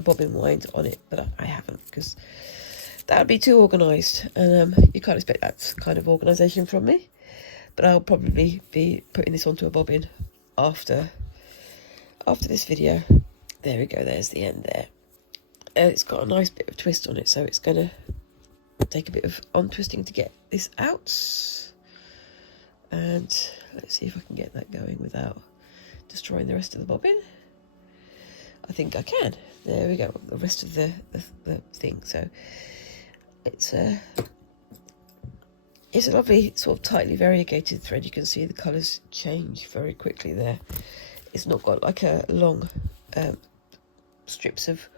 bobbin wind on it, but I haven't, because that would be too organised, and you can't expect that kind of organisation from me. But I'll probably be putting this onto a bobbin after this video. There we go, there's the end there. It's got a nice bit of twist on it, so it's going to take a bit of untwisting to get this out. And let's see if I can get that going without destroying the rest of the bobbin. I think I can. There we go, the rest of the thing. So it's a lovely sort of tightly variegated thread. You can see the colours change very quickly there. It's not got like a long strips of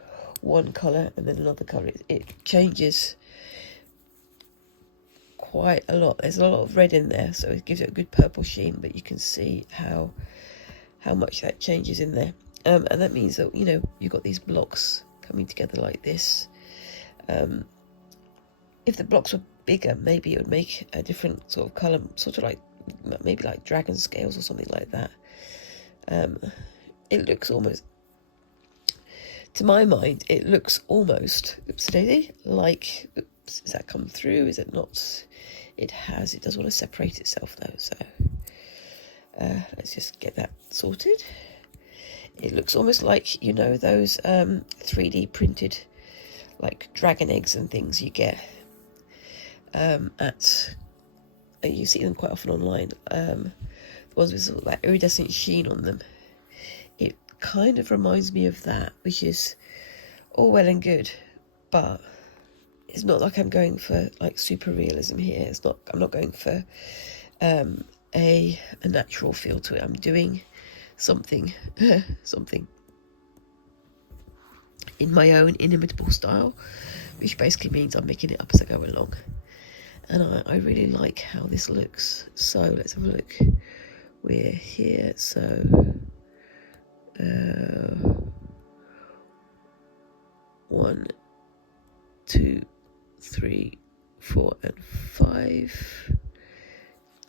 one colour and then another colour. It changes quite a lot. There's a lot of red in there, so it gives it a good purple sheen, but you can see how much that changes in there. And that means that, you know, you've got these blocks coming together like this. If the blocks were bigger, maybe it would make a different sort of colour, sort of like maybe like dragon scales or something like that. It looks almost, to my mind, it looks almost, like, oops, has that come through? Is it not? It has. It does want to separate itself though, so let's just get that sorted. It looks almost like, you know, those 3D printed like dragon eggs and things you get you see them quite often online, the ones with sort of that iridescent sheen on them. It kind of reminds me of that, which is all well and good, but it's not like I'm going for like super realism here. I'm not going for a natural feel to it. I'm doing something in my own inimitable style, which basically means I'm making it up as I go along. And I really like how this looks. So let's have a look. We're here, so 1, 2, 3, 4, and 5.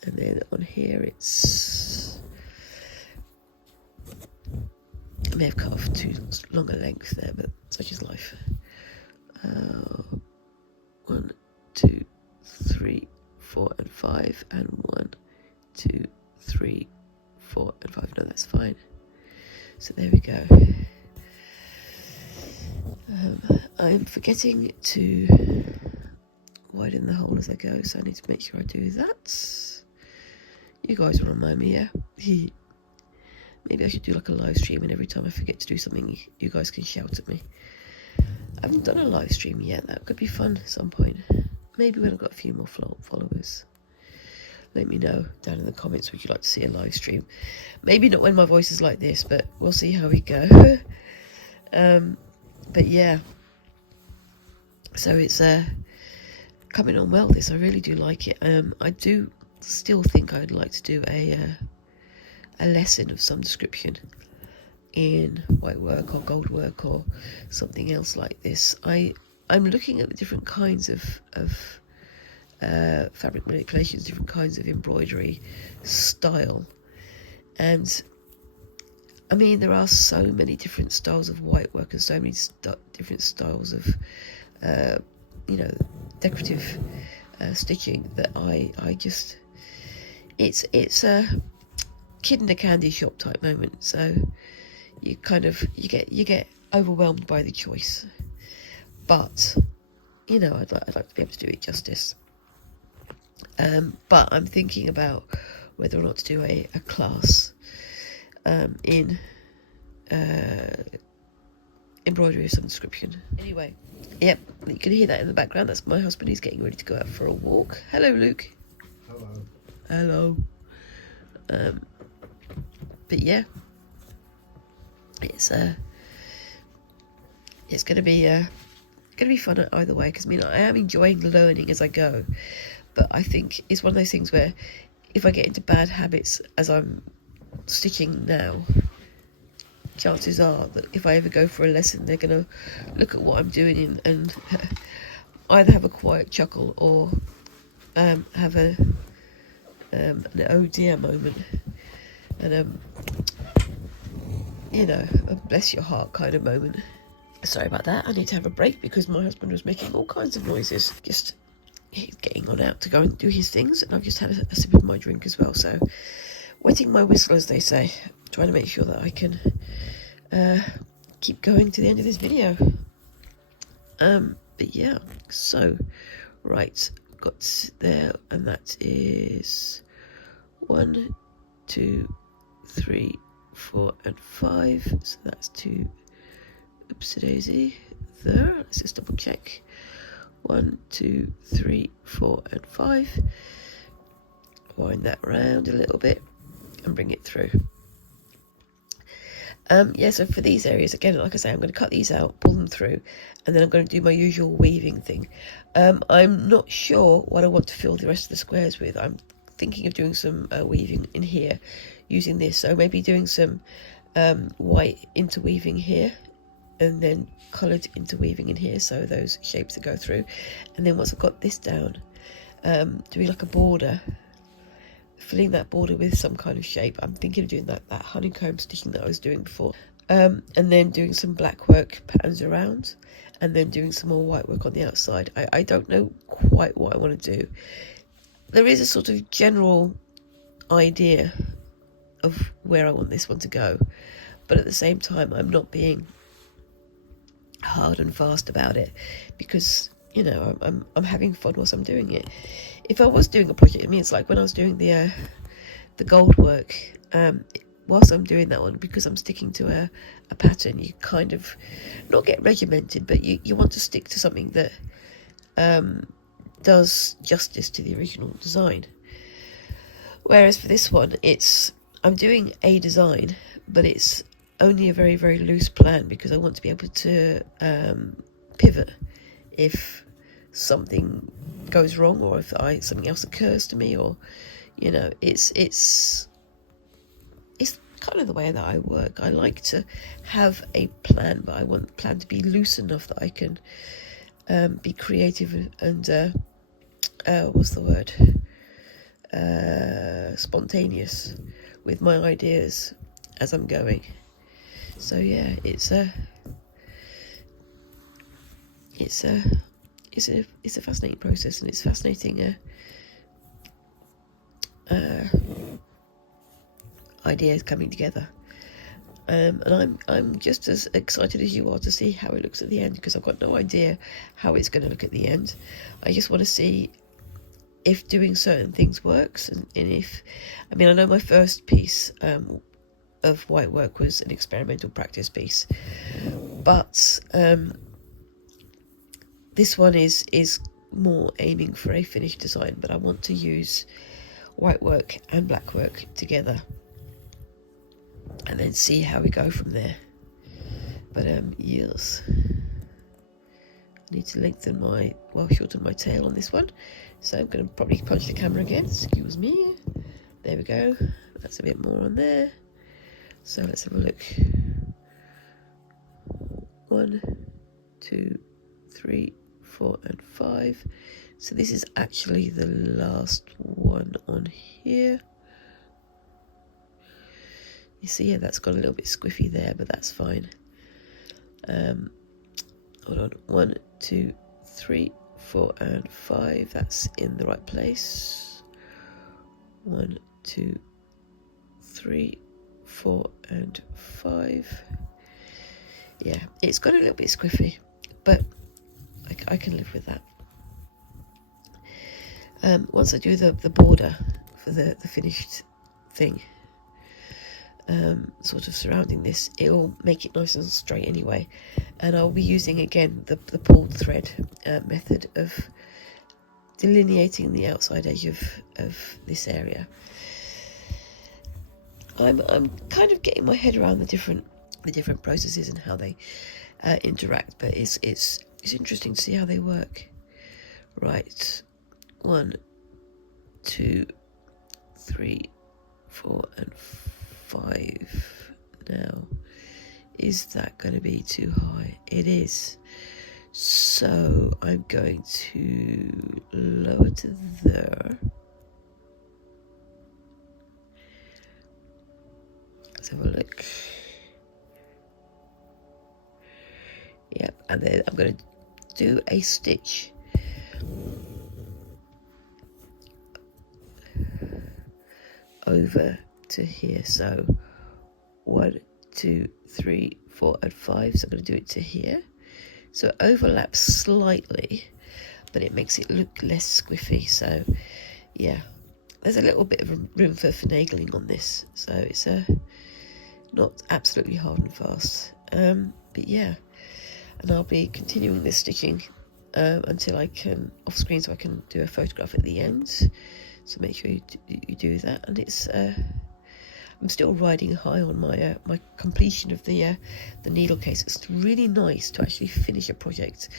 And then on here it's, I may have cut off too long a length there, but such is life. 1, 2, 3, 4 and 5, and 1, 2, 3, 4 and 5. No, that's fine. So there we go. I'm forgetting to widen the hole as I go, so I need to make sure I do that. You guys will remind me, yeah? Maybe I should do like a live stream, and every time I forget to do something, you guys can shout at me. I haven't done a live stream yet. That could be fun at some point. Maybe when I've got a few more followers. Let me know down in the comments, would you like to see a live stream? Maybe not when my voice is like this, but we'll see how we go. But yeah, so it's coming on well, this. I really do like it. I do still think I'd like to do a lesson of some description in whitework or goldwork or something else like this. I'm looking at the different kinds of fabric manipulations, different kinds of embroidery style, and I mean, there are so many different styles of whitework and so many different styles of decorative stitching that I just, it's a kid in a candy shop type moment. So you get overwhelmed by the choice, but I'd like to be able to do it justice. But I'm thinking about whether or not to do a class in embroidery of some description. Anyway, yep, you can hear that in the background. That's my husband. He's getting ready to go out for a walk. Hello, Luke. Hello. But yeah, it's gonna be fun either way, because I am enjoying learning as I go, but I think it's one of those things where if I get into bad habits as I'm stitching now, chances are that if I ever go for a lesson, they're gonna look at what I'm doing and either have a quiet chuckle or have an oh dear moment, and a bless your heart kind of moment. Sorry about that. I need to have a break because my husband was making all kinds of noises. Just he's getting on out to go and do his things, and I've just had a sip of my drink as well. So wetting my whistle, as they say, trying to make sure that I can keep going to the end of this video. But yeah, so right, got there, and that is 1, 2, 3, 4 and 5. So that's 2. Oopsie daisy there. Let's just double check. 1, 2, 3, 4 and 5. Wind that round a little bit and bring it through. Yeah, so for these areas, again, like I say, I'm going to cut these out, pull them through, and then I'm going to do my usual weaving thing. I'm not sure what I want to fill the rest of the squares with. I'm thinking of doing some weaving in here using this, so maybe doing some white interweaving here, and then coloured interweaving in here, so those shapes that go through. And then once I've got this down, doing like a border, filling that border with some kind of shape. I'm thinking of doing that honeycomb stitching that I was doing before, and then doing some black work patterns around, and then doing some more white work on the outside. I don't know quite what I want to do. There is a sort of general idea of where I want this one to go, but at the same time I'm not being hard and fast about it, because I'm having fun whilst I'm doing it. If I was doing a project, I mean, it's like when I was doing the gold work, whilst I'm doing that one, because I'm sticking to a pattern, you kind of not get regimented, but you want to stick to something that does justice to the original design. Whereas for this one, I'm doing a design, but it's only a very, very loose plan, because I want to be able to pivot if something goes wrong, or if something else occurs to me, or it's kind of the way that I work. I like to have a plan, but I want the plan to be loose enough that I can be creative and what's the word, spontaneous with my ideas as I'm going. So yeah, it's a fascinating process, and it's fascinating ideas coming together. And I'm just as excited as you are to see how it looks at the end, because I've got no idea how it's going to look at the end. I just want to see if doing certain things works, and if, I mean, I know my first piece of white work was an experimental practice piece, but this one is more aiming for a finished design, but I want to use white work and black work together and then see how we go from there. But yes, I need to shorten my tail on this one, so I'm going to probably punch the camera again, excuse me. There we go, that's a bit more on there. So let's have a look. 1, 2, 3, 4 and 5. So this is actually the last one on here. You see, yeah, that's got a little bit squiffy there, but that's fine. Hold on. 1, 2, 3, 4 and 5. That's in the right place. 1, 2, 3, 4 and 5. Yeah, it's got a little bit squiffy, but I can live with that. Once I do the border for the finished thing, sort of surrounding this, it'll make it nice and straight anyway, and I'll be using again the pulled thread method of delineating the outside edge of this area. I'm kind of getting my head around the different processes and how they interact, but it's interesting to see how they work. Right, 1, 2, 3, 4 and 5. Now, is that going to be too high? It is. So I'm going to lower to there. Let's have a look. Yep, and then I'm going to do a stitch over to here. So 1, 2, 3, 4 and 5. So I'm going to do it to here. So it overlaps slightly, but it makes it look less squiffy. So yeah, there's a little bit of room for finagling on this, so it's not absolutely hard and fast. But yeah, and I'll be continuing this stitching until I can off screen, so I can do a photograph at the end. So make sure you do that. And it's I'm still riding high on my my completion of the needle case. It's really nice to actually finish a project,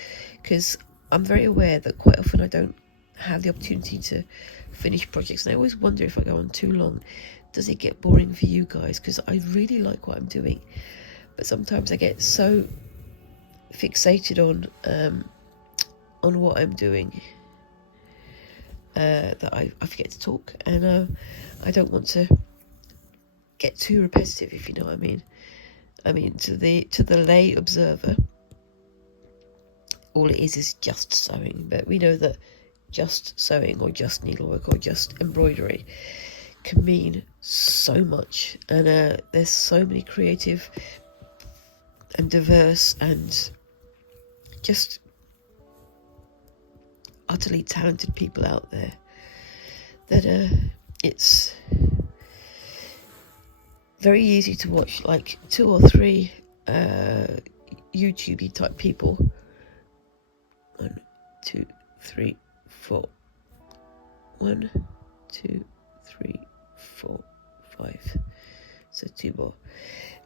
because I'm very aware that quite often I don't have the opportunity to finish projects, and I always wonder if I go on too long, does it get boring for you guys? Because I really like what I'm doing, but sometimes I get so fixated on what I'm doing that I forget to talk, and I don't want to get too repetitive, if you know what I mean. I mean, to the lay observer, all it is just sewing, but we know that just sewing or just needlework or just embroidery can mean so much, and there's so many creative and diverse and just utterly talented people out there that it's very easy to watch like 2 or 3 YouTube-y type people. 1, 2, 3, 4. 1, 2, 3, 4, 5. So 2 more,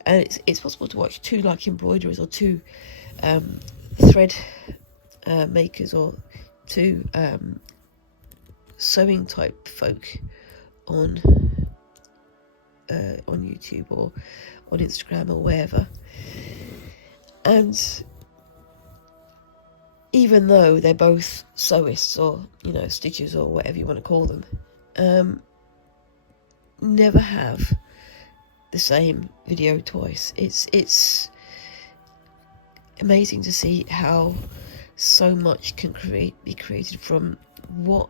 and it's possible to watch 2 like embroiderers, or 2 thread makers, or 2 sewing type folk on YouTube or on Instagram or wherever. And even though they're both sewists, or stitchers, or whatever you want to call them, never have the same video twice. It's amazing to see how so much can be created from what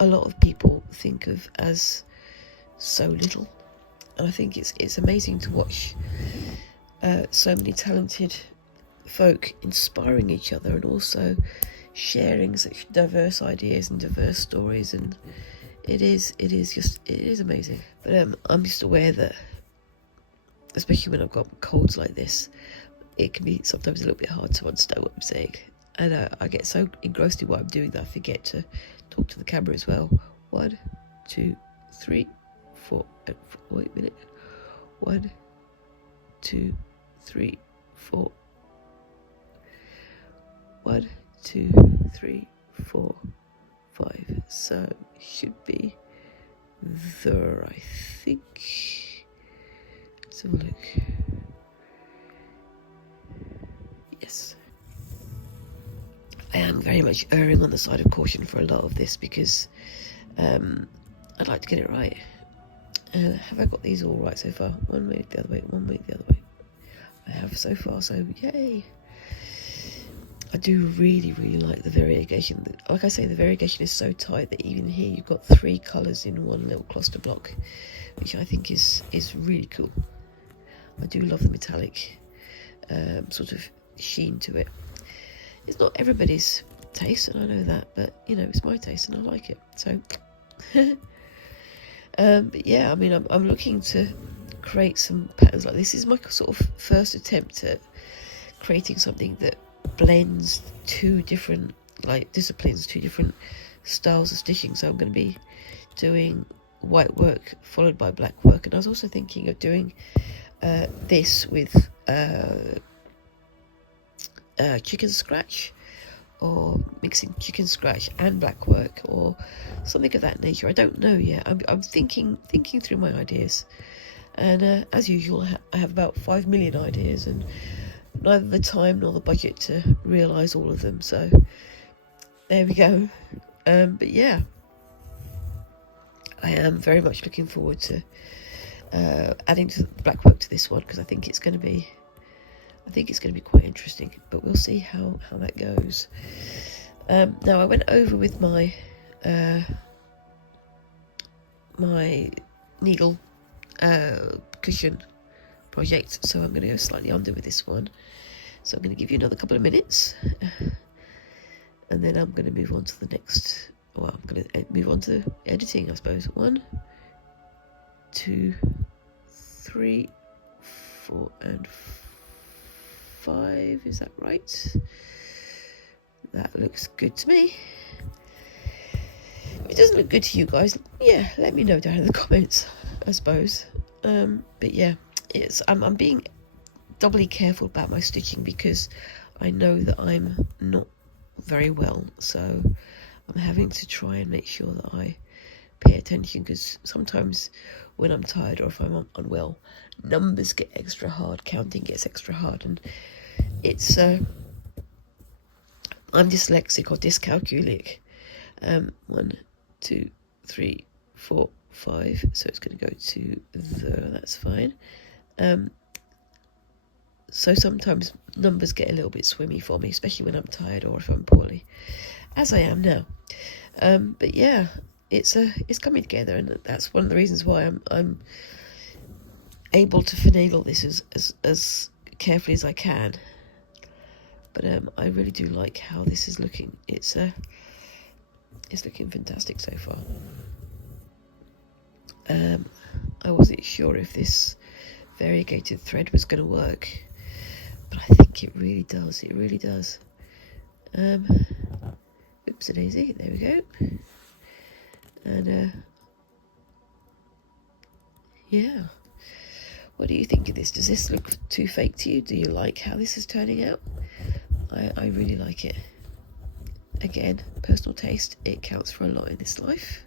a lot of people think of as so little. And I think it's amazing to watch so many talented folk inspiring each other and also sharing such diverse ideas and diverse stories, and it is amazing. But I'm just aware that, especially when I've got colds like this, it can be sometimes a little bit hard to understand what I'm saying, and I get so engrossed in what I'm doing that I forget to talk to the camera as well. 1, 2, 3, 4. Wait a minute. 1, 2, 3, 4. 1, 2, 3, 4, 5. So should be there, I think. Let's have a look. Yes. I am very much erring on the side of caution for a lot of this because I'd like to get it right. Have I got these all right so far? One way, the other way, one way, the other way. I have so far, so yay. I do really like the variegation. Like I say, the variegation is so tight that even here you've got 3 colours in one little cluster block, which I think is really cool. I do love the metallic sort of sheen to it. It's not everybody's taste, and I know that, but you know, it's my taste and I like it. So but yeah, I mean, I'm looking to create some patterns like this. This is my sort of first attempt at creating something that blends 2 different disciplines, 2 different styles of stitching. So I'm going to be doing white work followed by black work, and I was also thinking of doing this with chicken scratch, or mixing chicken scratch and black work, or something of that nature. I don't know yet. I'm thinking through my ideas, and as usual, I have about 5 million ideas, and neither the time nor the budget to realise all of them. So there we go. But yeah, I am very much looking forward to adding to black work to this one, because I think it's going to be quite interesting. But we'll see how that goes. Now I went over with my my needle cushion project, so I'm going to go slightly under with this one. So I'm going to give you another couple of minutes, and then I'm going to move on to the next. Well, I'm going to move on to editing, I suppose. 1, 2, 3, 4, and 5. Is that right? That looks good to me. If it doesn't look good to you guys, yeah, let me know down in the comments, I suppose. But yeah, I'm being doubly careful about my stitching because I know that I'm not very well, so I'm having to try and make sure that I pay attention, because sometimes when I'm tired or if I'm unwell, numbers get extra hard, counting gets extra hard, and it's I'm dyslexic or dyscalculic. 1, 2, 3, 4, 5, so it's going to go to there. That's fine. So sometimes numbers get a little bit swimmy for me, especially when I'm tired or if I'm poorly, as I am now. But yeah, it's coming together, and that's one of the reasons why I'm able to finagle this as carefully as I can. But I really do like how this is looking. It's looking fantastic so far. I wasn't sure if this variegated thread was going to work, but I think it really does. It really does. Oops, a daisy. There we go. And yeah, what do you think of this? Does this look too fake to you? Do you like how this is turning out? I really like it. Again, personal taste, it counts for a lot in this life.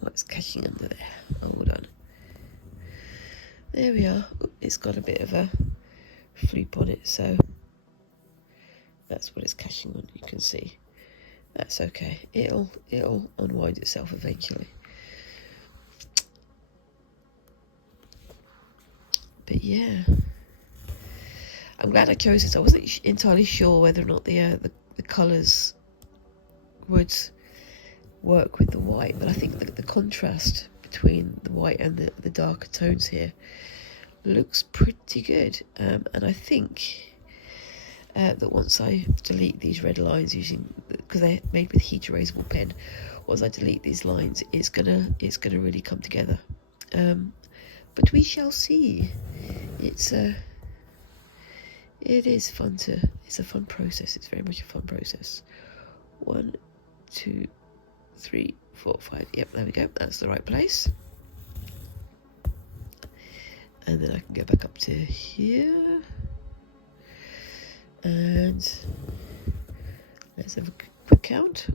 What's catching under there? Oh, hold on. There we are. Oop, it's got a bit of a floop on it, so that's what it's catching on, you can see. That's okay. It'll unwind itself eventually. But yeah, I'm glad I chose this. I wasn't entirely sure whether or not the colours would work with the white, but I think that the contrast between the white and the darker tones here looks pretty good. And I think that once I delete these red lines using, because they're made with heat erasable pen, once I delete these lines, it's gonna really come together. But we shall see. It's a fun process. It's very much a fun process. 1, 2, 3, 4, 5. Yep, there we go. That's the right place. And then I can go back up to here. And let's have a quick count.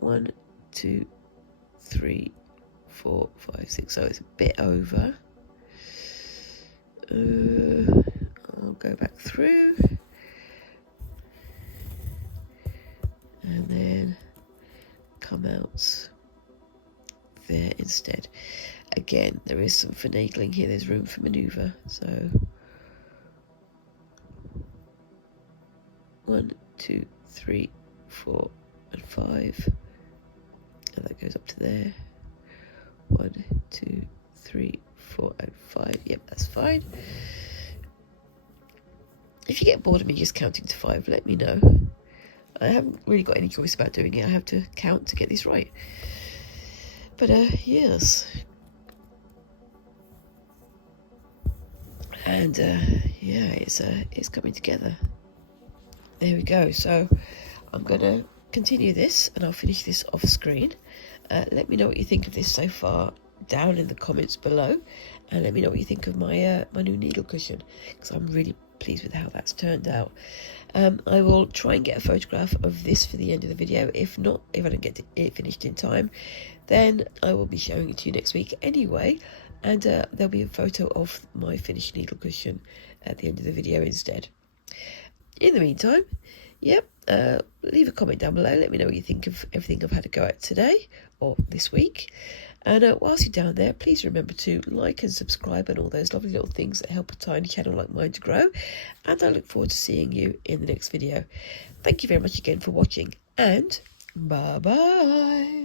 1, 2, 3, 4, 5, 6. So it's a bit over. I'll go back through. And then come out there instead. Again, there is some finagling here. There's room for manoeuvre. So 1, 2, 3, 4, and 5. And that goes up to there. 1, 2, 3, 4, and 5. Yep, that's fine. If you get bored of me just counting to 5, let me know. I haven't really got any choice about doing it. I have to count to get these right. But yes. And yeah, it's coming together. There we go. So I'm gonna continue this, and I'll finish this off screen. Let me know what you think of this so far down in the comments below, and let me know what you think of my my new needle cushion, because I'm really pleased with how that's turned out. I will try and get a photograph of this for the end of the video. If not, if I don't get it finished in time, then I will be showing it to you next week anyway, and there'll be a photo of my finished needle cushion at the end of the video instead. In the meantime, yep, leave a comment down below. Let me know what you think of everything I've had to go at today or this week. And whilst you're down there, please remember to like and subscribe and all those lovely little things that help a tiny channel like mine to grow. And I look forward to seeing you in the next video. Thank you very much again for watching, and bye-bye.